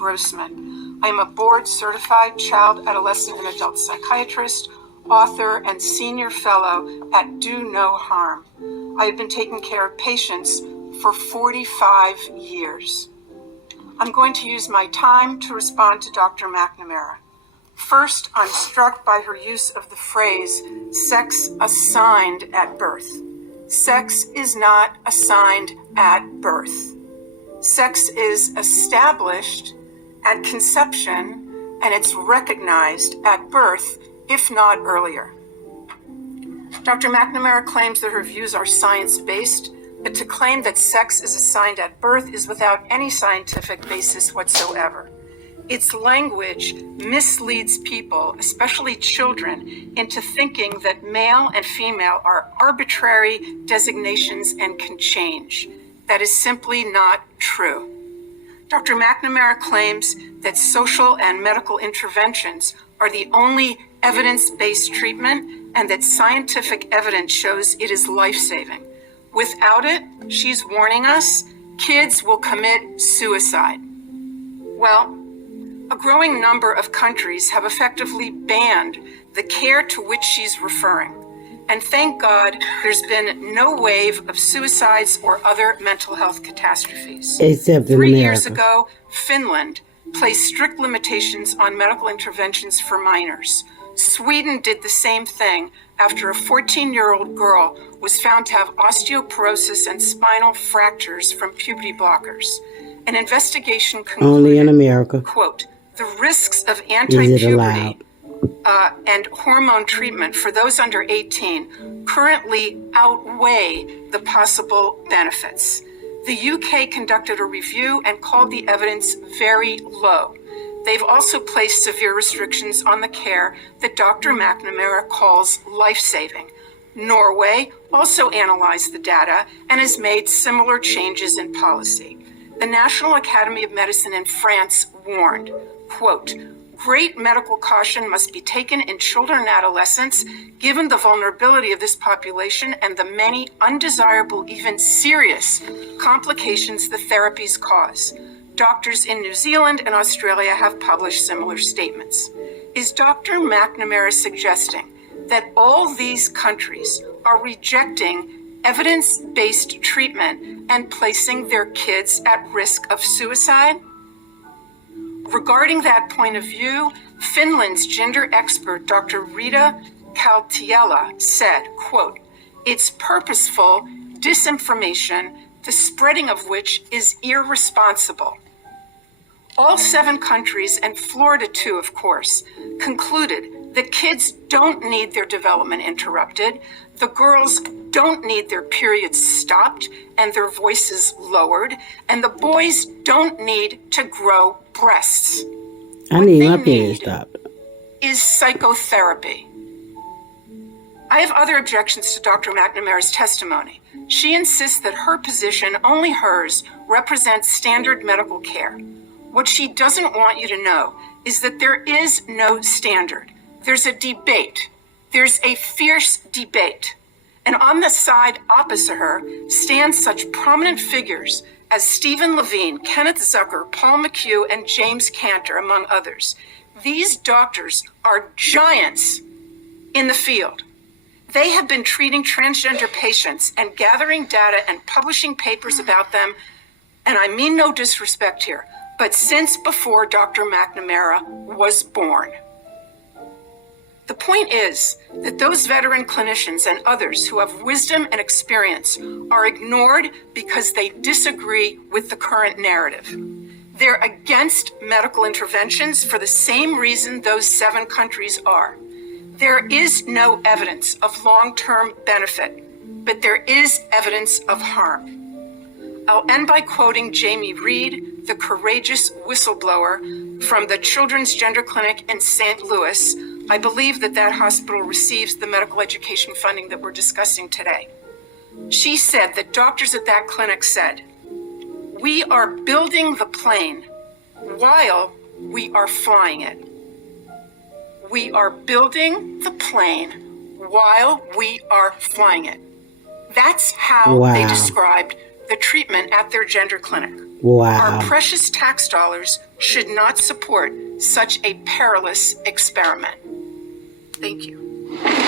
Grossman. I am a board-certified child, adolescent, and adult psychiatrist, author, and senior fellow at Do No Harm. I have been taking care of patients for 45 years. I'm going to use my time to respond to Dr. McNamara. First, I'm struck by her use of the phrase, sex assigned at birth. Sex is not assigned at birth. Sex is established at conception, and it's recognized at birth, if not earlier. Dr. McNamara claims that her views are science-based, but to claim that sex is assigned at birth is without any scientific basis whatsoever. Its language misleads people, especially children, into thinking that male and female are arbitrary designations and can change. That is simply not true. Dr. McNamara claims that social and medical interventions are the only evidence-based treatment and that scientific evidence shows it is life-saving. Without it, she's warning us, kids will commit suicide. Well, a growing number of countries have effectively banned the care to which she's referring. And thank God there's been no wave of suicides or other mental health catastrophes. Except in 3 America. years ago, Finland placed strict limitations on medical interventions for minors. Sweden did the same thing after a 14-year-old girl was found to have osteoporosis and spinal fractures from puberty blockers. An investigation concluded, Only in America. quote, the risks of Is it anti-puberty allowed? and hormone treatment for those under 18 currently outweigh the possible benefits. The UK conducted a review and called the evidence very low. They've also placed severe restrictions on the care that Dr. McNamara calls life-saving. Norway also analyzed the data and has made similar changes in policy. The National Academy of Medicine in France warned, quote, great medical caution must be taken in children and adolescents, given the vulnerability of this population and the many undesirable, even serious complications the therapies cause. Doctors in New Zealand and Australia have published similar statements. Is Dr. McNamara suggesting that all these countries are rejecting evidence-based treatment and placing their kids at risk of suicide? Regarding that point of view, Finland's gender expert, Dr. Rita Kaltiela, said, quote, it's purposeful disinformation, the spreading of which is irresponsible. All 7 countries, and Florida too, of course, concluded that kids don't need their development interrupted, the girls don't need their periods stopped and their voices lowered, and the boys don't need to grow breasts. I need my period stopped. Is psychotherapy. I have other objections to Dr. McNamara's testimony. She insists that her position, only hers, represents standard medical care. What she doesn't want you to know is that there is no standard. There's a debate. There's a fierce debate. And on the side opposite her stand such prominent figures as Stephen Levine, Kenneth Zucker, Paul McHugh, and James Cantor, among others. These doctors are giants in the field. They have been treating transgender patients and gathering data and publishing papers about them, and I mean no disrespect here, but since before Dr. McNamara was born. The point is that those veteran clinicians and others who have wisdom and experience are ignored because they disagree with the current narrative. They're against medical interventions for the same reason those 7 countries are. There is no evidence of long-term benefit, but there is evidence of harm. I'll end by quoting Jamie Reed, the courageous whistleblower from the Children's Gender Clinic in St. Louis. I believe that hospital receives the medical education funding that we're discussing today. She said that doctors at that clinic said, we are building the plane while we are flying it. We are building the plane while we are flying it. That's how they described the treatment at their gender clinic. Wow. Our precious tax dollars should not support such a perilous experiment. Thank you.